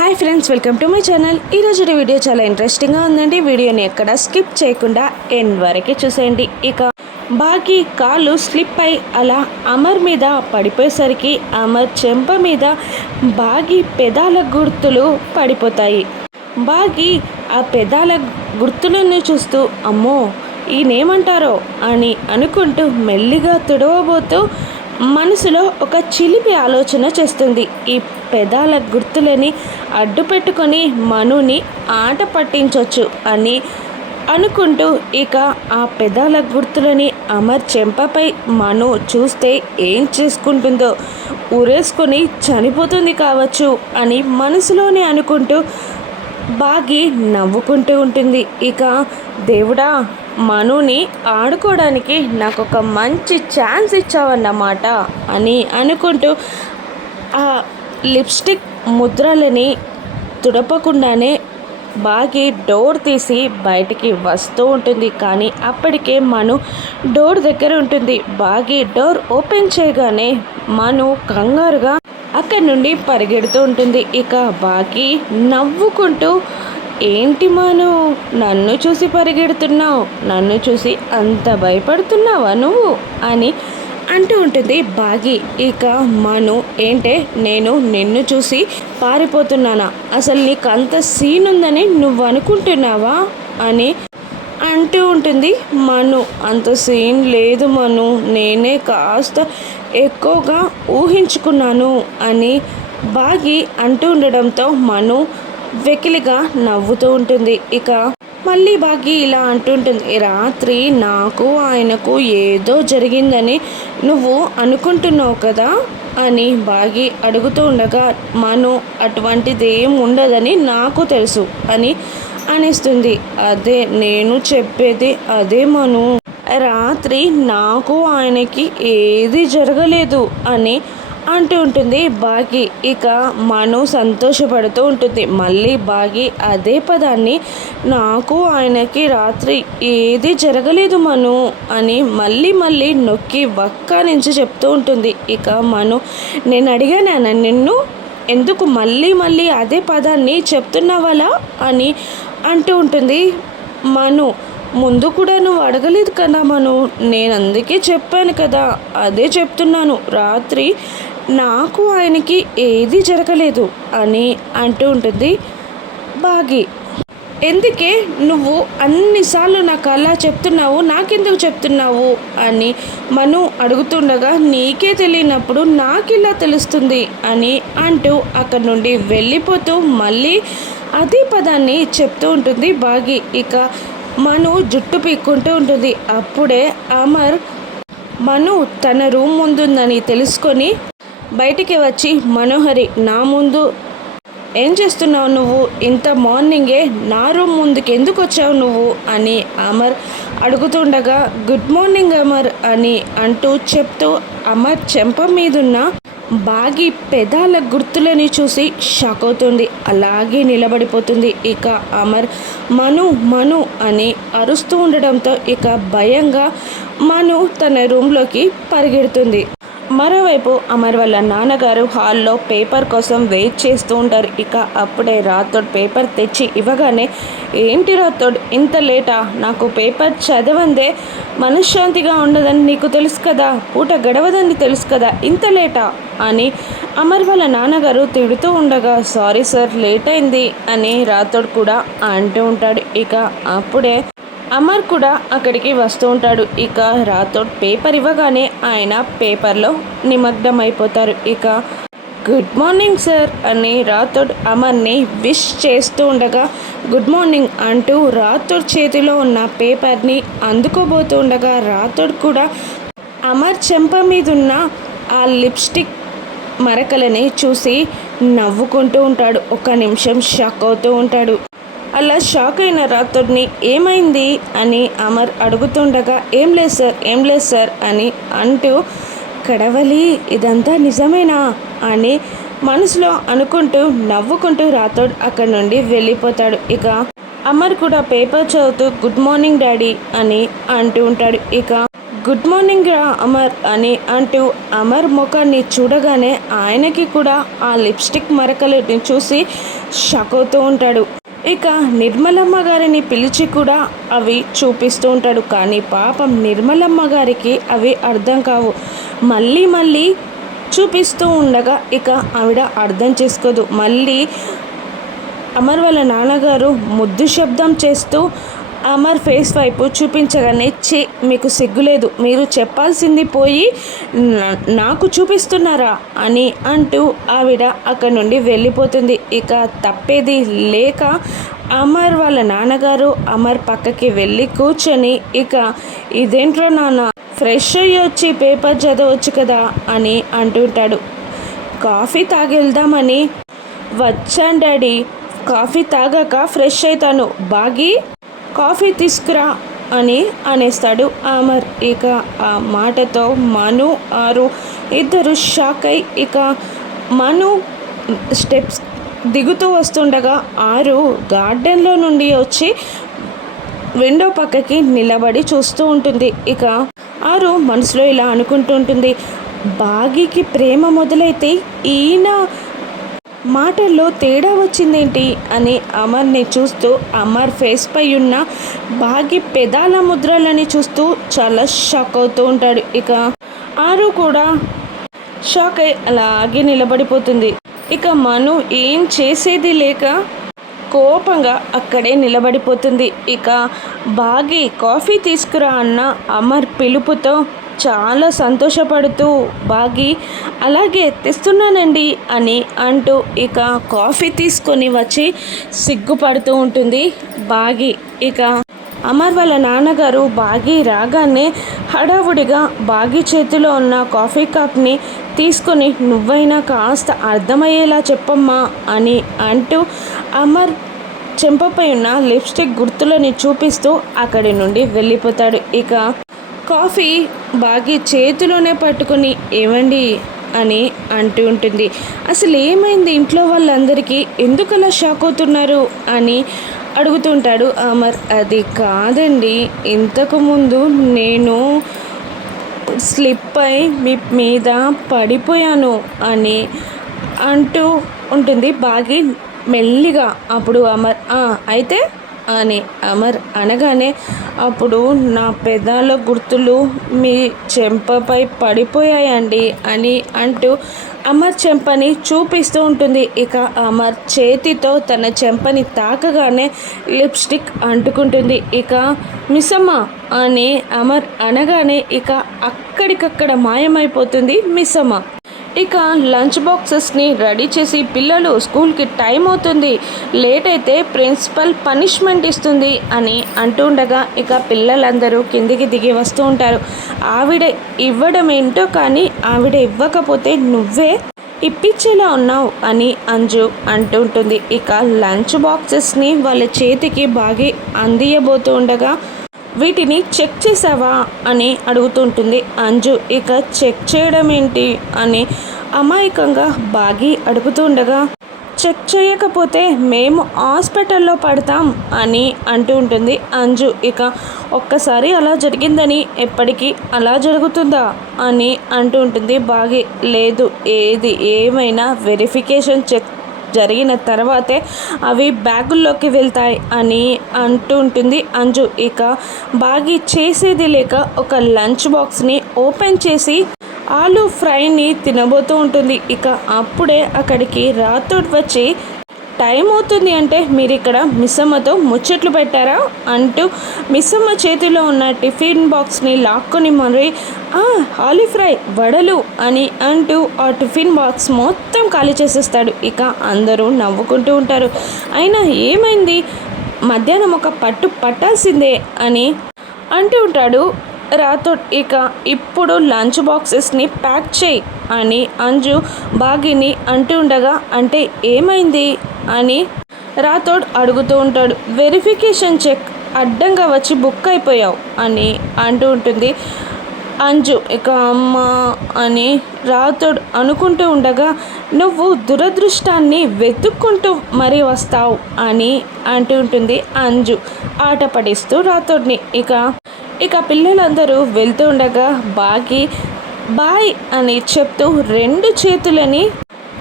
Hi friends, welcome to my channel. ఈరోజు video చాలా ఇంట్రెస్టింగ్గా ఉందండి. వీడియోని ఎక్కడ స్కిప్ చేయకుండా ఎండ్ వరకు చూసేయండి. ఇక బాకీ కాలు స్లిప్ అయి అలా అమర్ మీద పడిపోయేసరికి అమర్ చెంప మీద బాగి పెదాల గుర్తులు పడిపోతాయి. బాగి ఆ పెదాల గుర్తులను చూస్తూ అమ్మో ఈయనేమంటారో అని అనుకుంటూ మెల్లిగా తుడవబోతూ మనసులో ఒక చిలిపి ఆలోచన చేస్తుంది. ఈ పెదాల గుర్తులని అడ్డు పెట్టుకొని మనుని ఆట పట్టించవచ్చు అని అనుకుంటూ ఇక ఆ పెదాల గుర్తులని అమర్ చెంపపై మను చూస్తే ఏం చేసుకుంటుందో, ఊరేసుకొని చనిపోతుంది కావచ్చు అని మనసులోనే అనుకుంటూ బాగి నవ్వుకుంటూ ఉంటుంది. ఇక దేవుడా, మనుని ఆడుకోవడానికి నాకు ఒక మంచి ఛాన్స్ ఇచ్చావన్నమాట అని అనుకుంటూ ఆ లిప్స్టిక్ ముద్రలని తుడపకుండానే బాగి డోర్ తీసి బయటికి వస్తూ ఉంటుంది. కానీ అప్పటికే మను డోర్ దగ్గర ఉంటుంది. బాగి డోర్ ఓపెన్ చేయగానే మను కంగారుగా అక్కడి నుండి పరిగెడుతూ ఉంటుంది. ఇక బాగి నవ్వుకుంటూ ఏంటి మను, నన్ను చూసి పరిగెడుతున్నావు, నన్ను చూసి అంత భయపడుతున్నావా నువ్వు అని అంటూ ఉంటుంది బాగి. ఇక మను ఏంటే నేను నిన్ను చూసి పారిపోతున్నానా, అసలు నీకు అంత సీన్ ఉందని నువ్వు అనుకుంటున్నావా అని అంటూ ఉంటుంది. మను అంత సీన్ లేదు మను, నేనే కాస్త ఎక్కువగా ఊహించుకున్నాను అని బాగి అంటూ ఉండడంతో మను వెకిలిగా నవ్వుతూ ఉంటుంది. ఇక మళ్ళీ బాగి ఇలా అంటుంటుంది, రాత్రి నాకు ఆయనకు ఏదో జరిగిందని నువ్వు అనుకుంటున్నావు కదా అని బాగి అడుగుతూ ఉండగా మను అటువంటిది ఏం ఉండదని నాకు తెలుసు అని అనేస్తుంది. అదే నేను చెప్పేది అదే మను, రాత్రి నాకు ఆయనకి ఏది జరగలేదు అని అంటూ ఉంటుంది బాగి. ఇక మను సంతోషపడుతూ ఉంటుంది. మళ్ళీ బాగి అదే పదాన్ని నాకు ఆయనకి రాత్రి ఏది జరగలేదు మను అని మళ్ళీ నొక్కి వక్క నుంచి చెప్తూ ఉంటుంది. ఇక మను నేను అడిగానా నిన్ను ఎందుకు మళ్ళీ అదే పదాన్ని చెప్తున్నావాలా అని అంటూ ఉంటుంది. మను ముందు కూడా నువ్వు అడగలేదు కదా మను, నేను అందుకే చెప్పాను కదా, అదే చెప్తున్నాను, రాత్రి నాకు ఆయనకి ఏది జరగలేదు అని అంటూ ఉంటుంది బాగి. ఎందుకే నువ్వు అన్నిసార్లు నాకు అలా చెప్తున్నావు, నాకెందుకు చెప్తున్నావు అని మను అడుగుతుండగా నీకే తెలియనప్పుడు నాకు ఇలా తెలుస్తుంది అని అంటూ అక్కడి నుండి వెళ్ళిపోతూ మళ్ళీ అదే పదాన్ని చెప్తూ ఉంటుంది బాగి. ఇక మను జుట్టు పీక్కుంటూ ఉంటుంది. అప్పుడే అమర్ మను తన రూమ్ ముందుందని తెలుసుకొని బయటికి వచ్చి మనోహరి నా ముందు ఏం చేస్తున్నావు నువ్వు, ఇంత మార్నింగే నా రూమ్ ముందుకు ఎందుకు వచ్చావు నువ్వు అని అమర్ అడుగుతుండగా గుడ్ మార్నింగ్ అమర్ అని అంటూ చెప్తూ అమర్ చెంప మీదున్న బాగి పెదాల గుర్తులని చూసి షాక్ అవుతుంది. అలాగే నిలబడిపోతుంది. ఇక అమర్ మను అని అరుస్తూ ఉండడంతో ఇక భయంగా మను తన రూమ్లోకి పరిగెడుతుంది. మరోవైపు అమర్ వాళ్ళ నాన్నగారు హాల్లో పేపర్ కోసం వెయిట్ చేస్తూ ఉంటారు. ఇక అప్పుడే రాథోడ్ పేపర్ తెచ్చి ఇవ్వగానే ఏంటి రాథోడ్ ఇంత లేటా, నాకు పేపర్ చదవందే మనశ్శాంతిగా ఉండదని నీకు తెలుసు కదా, పూట గడవదని తెలుసు కదా, ఇంత లేటా అని అమర్ వాళ్ళ నాన్నగారు తిడుతూ ఉండగా సారీ సార్ లేట్ అయింది అని రాథోడ్ కూడా అంటూ ఉంటాడు. ఇక అప్పుడే అమర్ కూడా అక్కడికి వస్తూ ఉంటాడు. ఇక రాథోడ్ పేపర్ ఇవ్వగానే ఆయన పేపర్లో నిమగ్నమైపోతారు. ఇక గుడ్ మార్నింగ్ సార్ అని రాథోడ్ అమర్ని విష్ చేస్తూ ఉండగా గుడ్ మార్నింగ్ అంటూ రాథోడ్ చేతిలో ఉన్న పేపర్ని అందుకోబోతూ ఉండగా రాథోడ్ కూడా అమర్ చెంప మీదున్న ఆ లిప్స్టిక్ మరకలని చూసి నవ్వుకుంటూ ఉంటాడు. ఒక నిమిషం షాక్ అవుతూ ఉంటాడు. అలా షాక్ అయిన రాథోడ్ని ఏమైంది అని అమర్ అడుగుతుండగా ఏం లేదు సార్ అని అంటూ కడవలి ఇదంతా నిజమేనా అని మనసులో అనుకుంటూ నవ్వుకుంటూ రాథోడ్ అక్కడి నుండి వెళ్ళిపోతాడు. ఇక అమర్ కూడా పేపర్ చదువుతూ గుడ్ మార్నింగ్ డాడీ అని అంటూ ఉంటాడు. ఇక గుడ్ మార్నింగ్ రా అమర్ అని అంటూ అమర్ ముఖాన్ని చూడగానే ఆయనకి కూడా ఆ లిప్స్టిక్ మరకలని చూసి షాక్ అవుతూ ఉంటాడు. ఇక నిర్మలమ్మ గారిని పిలిచి కూడా అవి చూపిస్తూ ఉంటాడు. కానీ పాపం నిర్మలమ్మ గారికి అవి అర్థం కావు. మళ్ళీ మళ్ళీ చూపిస్తూ ఉండగా ఇక ఆవిడ అర్థం చేసుకోదు. మళ్ళీ అమర్ వాళ్ళ నాన్నగారు ముద్దు శబ్దం చేస్తూ అమర్ ఫేస్ వైపు చూపించగానే మీకు సిగ్గులేదు, మీరు చెప్పాల్సింది పోయి నాకు చూపిస్తున్నారా అని అంటూ ఆవిడ అక్కడి నుండి వెళ్ళిపోతుంది. ఇక తప్పేది లేక అమర్ వాళ్ళ నాన్నగారు అమర్ పక్కకి వెళ్ళి కూర్చొని ఇక ఇదేంట్రో నాన్న, ఫ్రెష్ అయ్యి వచ్చి పేపర్ చదవచ్చు కదా అని అంటుంటాడు. కాఫీ తాగెళ్దామని వచ్చాను డాడీ, కాఫీ తాగాక ఫ్రెష్ అవుతాను, బాగి కాఫీ తీసుకురా అని అనేస్తాడు అమర్. ఇక ఆ మాటతో మను ఆరు ఇద్దరు షాక్ అయి ఇక మను స్టెప్స్ దిగుతూ వస్తుండగా ఆరు గార్డెన్లో నుండి వచ్చి విండో పక్కకి నిలబడి చూస్తూ ఉంటుంది. ఇక ఆరు మనసులో ఇలా అనుకుంటూ ఉంటుంది, బాగీకి ప్రేమ మొదలైతే ఈయన మాటల్లో తేడా వచ్చిందేంటి అని అమర్ని చూస్తూ అమర్ ఫేస్ పై ఉన్న బాగి పెదాల ముద్రలని చూస్తూ చాలా షాక్ అవుతూ ఉంటాడు. ఇక ఆరు కూడా షాక్ అయి అలాగే నిలబడిపోతుంది. ఇక మను ఏం చేసేది లేక కోపంగా అక్కడే నిలబడిపోతుంది. ఇక బాగి కాఫీ తీసుకురా అన్న అమర్ పిలుపుతో చాలా సంతోషపడుతూ బాగి అలాగే తెస్తున్నానండి అని అంటూ ఇక కాఫీ తీసుకొని వచ్చి సిగ్గుపడుతూ ఉంటుంది బాగి. ఇక అమర్ వాళ్ళ నాన్నగారు బాగి రాగానే హడావుడిగా బాగి చేతిలో ఉన్న కాఫీ కప్ని తీసుకొని నువ్వైనా కాస్త అర్థమయ్యేలా చెప్పమ్మా అని అంటూ అమర్ చెంపపై ఉన్న లిప్స్టిక్ గుర్తులని చూపిస్తూ అక్కడి నుండి వెళ్ళిపోతాడు. ఇక కాఫీ బాగి చేతిలోనే పట్టుకొని ఏమండి అని అంటూ ఉంటుంది. అసలు ఏమైంది ఇంట్లో వాళ్ళందరికీ, ఎందుకు అలా షాక్ అవుతున్నారు అని అడుగుతుంటాడు అమర్. అది కాదండి, ఇంతకుముందు నేను స్లిప్ అయి మీ మీద పడిపోయాను అని అంటూ ఉంటుంది బాగి మెల్లిగా. అప్పుడు అమర్ అయితే అని అమర్ అనగానే అప్పుడు నా పెదాల గుర్తులు మీ చెంపపై పడిపోయాయండి అని అంటూ అమర్ చెంపని చూపిస్తూ ఉంటుంది. ఇక అమర్ చేతితో తన చెంపని తాకగానే లిప్స్టిక్ అంటుకుంటుంది. ఇక మిస్సమ్మ అని అమర్ అనగానే ఇక అక్కడికక్కడ మాయమైపోతుంది మిస్సమ్మ. ఇక లంచ్ బాక్సెస్ని రెడీ చేసి పిల్లలు స్కూల్కి టైం అవుతుంది, లేట్ అయితే ప్రిన్సిపల్ పనిష్మెంట్ ఇస్తుంది అని అంటుండగా ఇక పిల్లలందరూ కిందికి దిగి వస్తూ ఉంటారు. ఆవిడ ఇవ్వడం ఏంటో కానీ ఆవిడ ఇవ్వకపోతే నువ్వే ఇప్పించేలా ఉన్నావు అని అంజు అంటుంటుంది. ఇక లంచ్ బాక్సెస్ని వాళ్ళ చేతికి బాగా అందియబోతూ ఉండగా వీటిని చెక్ చేసావా అని అడుగుతుంటుంది అంజు. ఇక చెక్ చేయడం ఏంటి అని అమాయకంగా బాగి అడుగుతుండగా చెక్ చేయకపోతే మేము హాస్పిటల్లో పడతాం అని అంటూ ఉంటుంది అంజు. ఇక ఒక్కసారి అలా జరిగిందని ఎప్పటికీ అలా జరుగుతుందా అని అంటూ ఉంటుంది బాగి. లేదు, ఏది ఏమైనా వెరిఫికేషన్ చెక్ జరిగిన తర్వాతే అవి బ్యాగుల్లోకి వెళ్తాయి అని అంటూ ఉంటుంది అంజు. ఇక బాగి చేసేది లేక ఒక లంచ్ బాక్స్ని ఓపెన్ చేసి ఆలూ ఫ్రైని తినబోతూ ఉంటుంది. ఇక అప్పుడే అక్కడికి రాథోడ్ వచ్చి టైం అవుతుంది అంటే మీరు ఇక్కడ మిస్సమ్మతో ముచ్చట్లు పెట్టారా అంటూ మిస్సమ్మ చేతిలో ఉన్న టిఫిన్ బాక్స్ని లాక్కొని మరి ఆలూ ఫ్రై వడలు అని అంటూ ఆ టిఫిన్ బాక్స్ మొత్తం ఖాళీ చేసేస్తాడు. ఇక అందరూ నవ్వుకుంటూ ఉంటారు. అయినా ఏమైంది, మధ్యాహ్నం ఒక పట్టు పట్టాల్సిందే అని అంటూ ఉంటాడు రాథోడ్. ఇక ఇప్పుడు లంచ్ బాక్సెస్ని ప్యాక్ చేయి అని అంజు బాగిని అంటూ ఉండగా అంటే ఏమైంది అని రాథోడ్ అడుగుతూ ఉంటాడు. వెరిఫికేషన్ చెక్ అడ్డంగా వచ్చి బుక్ అయిపోయావు అని అంటూ ఉంటుంది అంజు. ఇక అమ్మ అని రాథోడ్ అనుకుంటూ ఉండగా నువ్వు దురదృష్టాన్ని వెతుక్కుంటూ మరీ వస్తావు అని అంటూ ఉంటుంది అంజు ఆట పడిస్తూ రాథోడ్ని. ఇక ఇక పిల్లలందరూ వెళ్తూ ఉండగా బాగి బాయ్ అని చెప్తూ రెండు చేతులని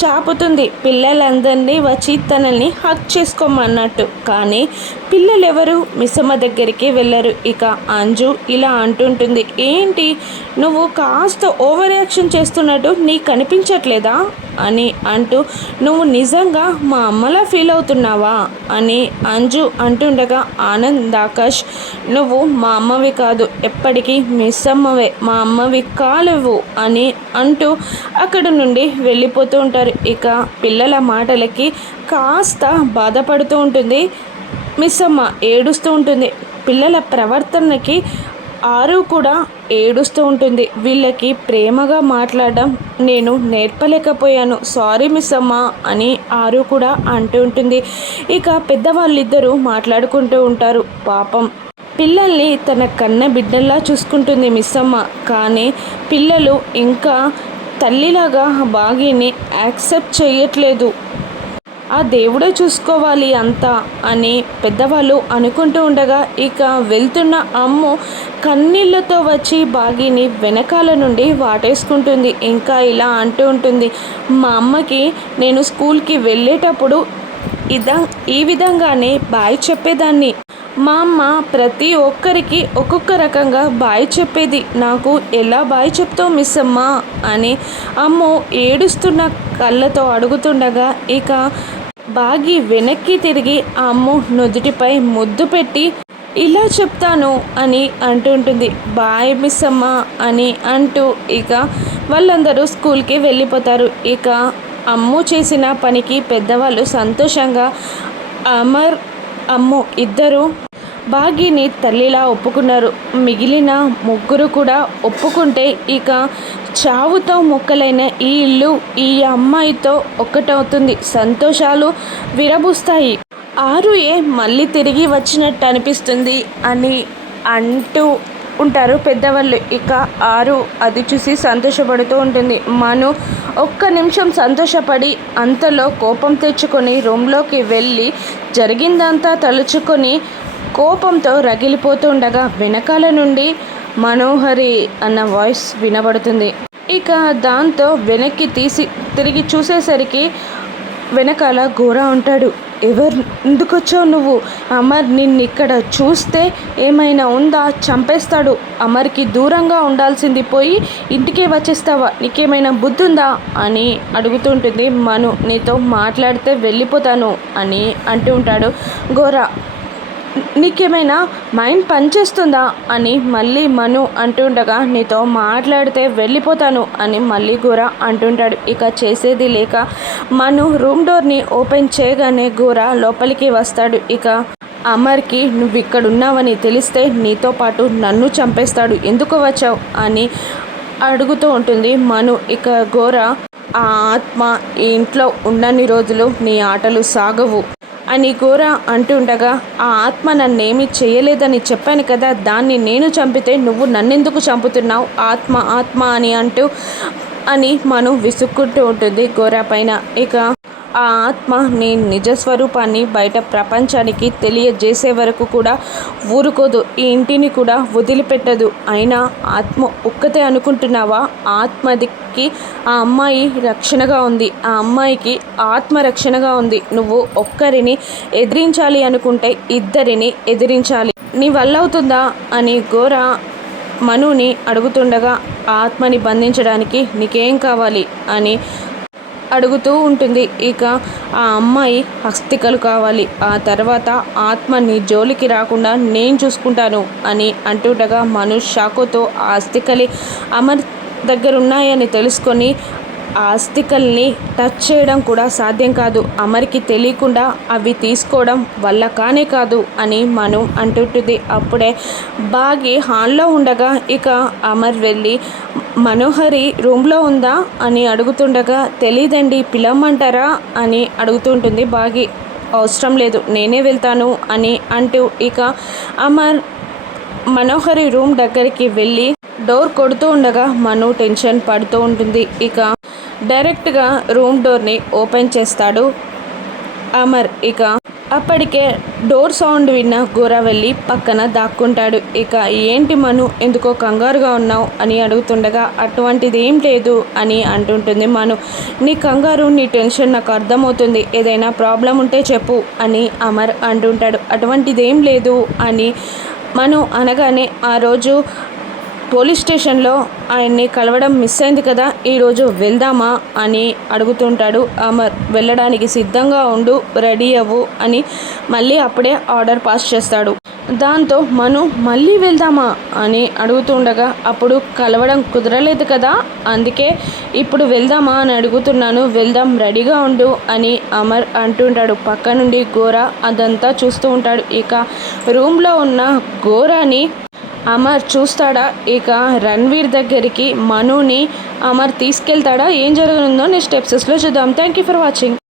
చాపుతుంది పిల్లలందరినీ వచ్చి తనని హక్ చేసుకోమన్నట్టు. కానీ పిల్లలెవరు మిస్సమ్మ దగ్గరికి వెళ్ళరు. ఇక అంజు ఇలా అంటుంటుంది, ఏంటి నువ్వు కాస్త ఓవర్ యాక్షన్ చేస్తున్నట్టు నీకు కనిపించట్లేదా అని అంటూ, నువ్వు నిజంగా మా అమ్మలా ఫీల్ అవుతున్నావా అని అంజు అంటుండగా, ఆనంద్ ఆకాష్ నువ్వు మా అమ్మవి కాదు, ఎప్పటికీ మిస్ అమ్మవే, మా అమ్మవి కాలేవు అని అంటూ అక్కడ నుండి వెళ్ళిపోతూ ఉంటారు. ఇక పిల్లల మాటలకి కాస్త బాధపడుతూ ఉంటుంది మిస్ అమ్మ, ఏడుస్తూ ఉంటుంది. పిల్లల ప్రవర్తనకి ఆరు కూడా ఏడుస్తూ ఉంటుంది. వీళ్ళకి ప్రేమగా మాట్లాడడం నేను నేర్పలేకపోయాను, సారీ మిస్ అమ్మ అని ఆరు కూడా అంటూ ఉంటుంది. ఇక పెద్దవాళ్ళిద్దరూ మాట్లాడుకుంటూ ఉంటారు. పాపం పిల్లల్ని తన కన్న బిడ్డల్లా చూసుకుంటుంది మిస్ అమ్మ. కానీ పిల్లలు ఇంకా తల్లిలాగా బాగీని యాక్సెప్ట్ చేయట్లేదు. ఆ దేవుడే చూసుకోవాలి అంతా అని పెద్దవాళ్ళు అనుకుంటూ ఉండగా, ఇక వెళ్తున్న అమ్ము కన్నీళ్లతో వచ్చి బాగీని వెనకాల నుండి వాటేసుకుంటుంది. ఇంకా ఇలా అంటూ ఉంటుంది, మా అమ్మకి నేను స్కూల్కి వెళ్ళేటప్పుడు ఈ విధంగానే బాయ్ చెప్పేదాన్ని. మా అమ్మ ప్రతి ఒక్కరికి ఒక్కొక్క రకంగా బాయ్ చెప్పేది, నాకు ఎలా బాయ్ చెప్తావు మిస్ అమ్మ అని అమ్ము ఏడుస్తున్న కళ్ళతో అడుగుతుండగా, ఇక బాగి వెనక్కి తిరిగి ఆ అమ్ము నుదుటిపై ముద్దు పెట్టి ఇలా చెప్తాను అని అంటుంటుంది. బాయ్ మిస్ అమ్మ అని అంటూ ఇక వాళ్ళందరూ స్కూల్కి వెళ్ళిపోతారు. ఇక అమ్ము చేసిన పనికి పెద్దవాళ్ళు సంతోషంగా అమర్ అమ్ము ఇద్దరు బాగీని తల్లిలా ఒప్పుకున్నారు. మిగిలిన ముగ్గురు కూడా ఒప్పుకుంటే ఇక చావుతో మొక్కలైన ఈ ఇల్లు ఈ అమ్మాయితో ఒక్కటవుతుంది. సంతోషాలు విరబూస్తాయి. ఆరుయే మళ్ళీ తిరిగి వచ్చినట్టు అనిపిస్తుంది అని అంటూ ఉంటారు పెద్దవాళ్ళు. ఇక ఆరు అది చూసి సంతోషపడుతూ ఉంటుంది. మను ఒక్క నిమిషం సంతోషపడి అంతలో కోపం తెచ్చుకొని రూమ్లోకి వెళ్ళి జరిగిందంతా తలుచుకొని కోపంతో రగిలిపోతుండగా వెనకాల నుండి మనోహరి అన్న వాయిస్ వినబడుతుంది. ఇక దాంతో వెనక్కి తిరిగి చూసేసరికి వెనకాల ఘోర ఉంటాడు. ఎందుకు వచ్చావు నువ్వు? అమర్ నిన్నిక్కడ చూస్తే ఏమైనా ఉందా? చంపేస్తాడు. అమర్కి దూరంగా ఉండాల్సింది పోయి ఇంటికే వచ్చేస్తావా? నీకేమైనా బుద్ధి ఉందా అని అడుగుతుంటుంది. మను నీతో మాట్లాడితే వెళ్ళిపోతాను అని అంటూ ఉంటాడు. ఘోర నీకేమైనా మైండ్ పనిచేస్తుందా అని మళ్ళీ మను అంటుండగా, నీతో మాట్లాడితే వెళ్ళిపోతాను అని మళ్ళీ ఘోర అంటుంటాడు. ఇక చేసేది లేక మను రూమ్ డోర్ని ఓపెన్ చేయగానే ఘోర లోపలికి వస్తాడు. ఇక అమర్కి నువ్వు ఇక్కడ ఉన్నావని తెలిస్తే నీతో పాటు నన్ను చంపేస్తాడు, ఎందుకు వచ్చావు అని అడుగుతూ ఉంటుంది మను. ఇక ఘోర ఆ ఆత్మ ఈ ఇంట్లో ఉన్నన్ని రోజులు నీ ఆటలు సాగవు అని ఘోర అంటుండగా, ఆ ఆత్మ నన్నేమీ చేయలేదని చెప్పాను కదా, దాన్ని నేను చంపితే నువ్వు నన్నెందుకు చంపుతున్నావు? ఆత్మ ఆత్మ అని మను విసుక్కుంటూ ఉంటుంది ఘోర పైన. ఇక ఆ ఆత్మ నీ నిజస్వరూపాన్ని బయట ప్రపంచానికి తెలియజేసే వరకు కూడా ఊరుకోదు, ఈ ఇంటిని కూడా వదిలిపెట్టదు. అయినా ఆత్మ ఒక్కతే అనుకుంటున్నావా? ఆత్మకి ఆ అమ్మాయి రక్షణగా ఉంది, ఆ అమ్మాయికి ఆత్మ రక్షణగా ఉంది. నువ్వు ఒక్కరిని ఎదిరించాలి అనుకుంటే ఇద్దరిని ఎదిరించాలి, నీ వల్ల అవుతుందా అని ఘోర మనుని అడుగుతుండగా, ఆత్మని బంధించడానికి నీకేం కావాలి అని అడుగుతూ ఉంటుంది. ఇక ఆ అమ్మాయి అస్థికలు కావాలి, ఆ తర్వాత ఆత్మ నీ జోలికి రాకుండా నేను చూసుకుంటాను అని అంటుండగా, మను షాకోతో ఆ అస్థికలి అమర్ దగ్గర ఉన్నాయని తెలుసుకొని ఆ అస్థికల్ని టచ్ చేయడం కూడా సాధ్యం కాదు, అమర్కి తెలియకుండా అవి తీసుకోవడం వల్ల కానే కాదు అని మను అంటుంటుంది. అప్పుడే బాగి హాల్లో ఉండగా ఇక అమర్ వెళ్ళి మనోహరి రూమ్లో ఉందా అని అడుగుతుండగా, తెలీదండి పిలవమంటారా అని అడుగుతుంటుంది బాగి. అవసరం లేదు నేనే వెళ్తాను అని అంటూ ఇక అమర్ మనోహరి రూమ్ దగ్గరికి వెళ్ళి డోర్ కొడుతూ ఉండగా మను టెన్షన్ పడుతూ ఉంటుంది. ఇక డైరెక్ట్గా రూమ్ డోర్ని ఓపెన్ చేస్తాడు అమర్. ఇక అప్పటికే డోర్ సౌండ్ విన్న గోరా వెళ్ళి పక్కన దాక్కుంటాడు. ఇక ఏంటి మను ఎందుకో కంగారుగా ఉన్నావు అని అడుగుతుండగా అటువంటిది ఏం లేదు అని అంటుంటుంది మను. నీ కంగారు నీ టెన్షన్ నాకు అర్థమవుతుంది, ఏదైనా ప్రాబ్లం ఉంటే చెప్పు అని అమర్ అంటుంటాడు. అటువంటిది ఏం లేదు అని మను అనగానే ఆ రోజు పోలీస్ స్టేషన్లో ఆయన్ని కలవడం మిస్ అయింది కదా, ఈరోజు వెళ్దామా అని అడుగుతుంటాడు అమర్. వెళ్ళడానికి సిద్ధంగా ఉండు, రెడీ అవ్వు అని మళ్ళీ అప్పుడే ఆర్డర్ పాస్ చేస్తాడు. దాంతో మను మళ్ళీ వెళ్దామా అని అడుగుతుండగా అప్పుడు కలవడం కుదరలేదు కదా, అందుకే ఇప్పుడు వెళ్దామా అని అడుగుతున్నాను, వెళ్దాం రెడీగా ఉండు అని అమర్ అంటుంటాడు. పక్క నుండి గోరా అదంతా చూస్తూ ఉంటాడు. ఇక రూమ్లో ఉన్న గోరాని అమర్ చూస్తాడా, ఇక రణ్వీర్ దగ్గరికి మనుని అమర్ తీసుకెళ్తాడా, ఏం జరగనుందో నెక్స్ట్ ఎపిసోడ్స్లో చూద్దాం. Thank you for watching.